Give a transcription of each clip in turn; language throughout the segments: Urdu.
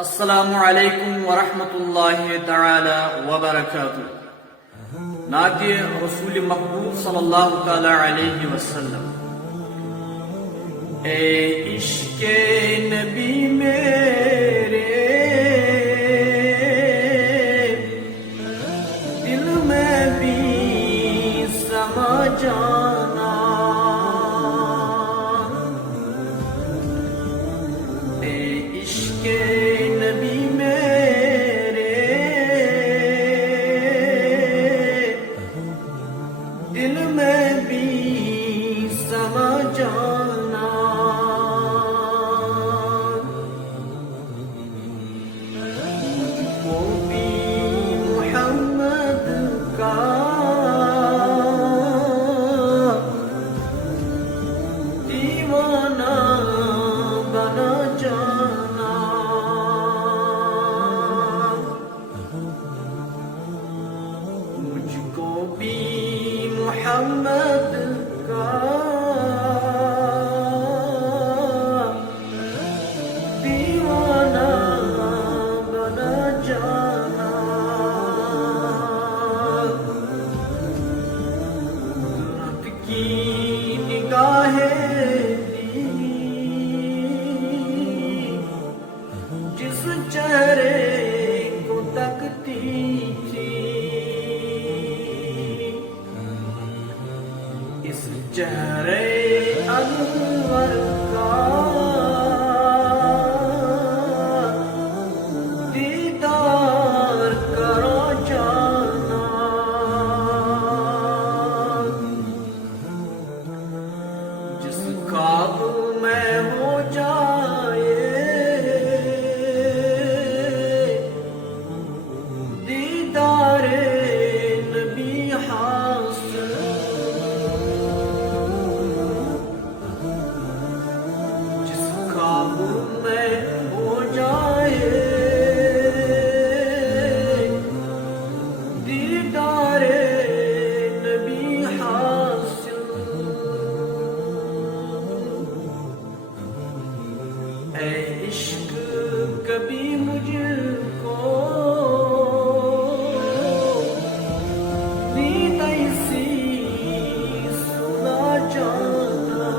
السلام علیکم ورحمۃ اللہ تعالی وبرکاتہ۔ نعت رسول مقبول صلی اللہ تعالی علیہ وسلم۔ اے عشق نبی میرے دل میں بھی سما جانا، اے عشق نبی میرے دل میں بھی سما جانا، وہ بھی محمد کا دیوانہ بنا جانا، مجھ کو بھی محمد کا دیوانہ بنا جانا، رب کی نگاہیں جس چہرے کو تکتی تھی، اس چہرے انور کا دیدار کرو جانا، جس خواب میں ہو جائے دیدار نبی حاصل، جس خواب میں ہو جائے دیدار نبی حاصل، اے عشق کبھی مجھ کو نیند ایسی سنا جانا،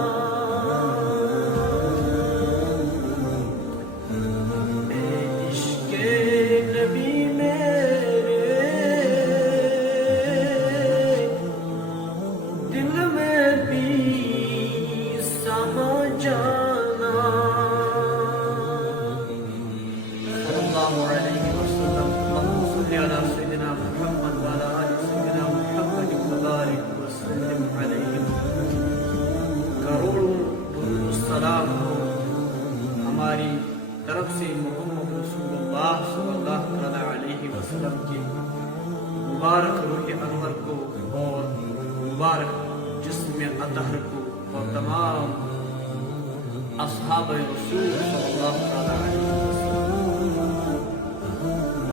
اے عشق نبی میرے دل میں بھی سما جانا، صلی اللہ علیہ وسلم۔ اللہم صلی علی سیدنا محمد وعلی آل سیدنا محمد وبارک وسلم علیہ۔ کروڑوں درود السلام ہو ہماری طرف سے محمد رسول اللہ صلی اللہ علیہ وسلم کے مبارک روح انور کو اور مبارک جسم اطہر کو اور تمام اصحاب رسول صلی اللہ علیہ وسلم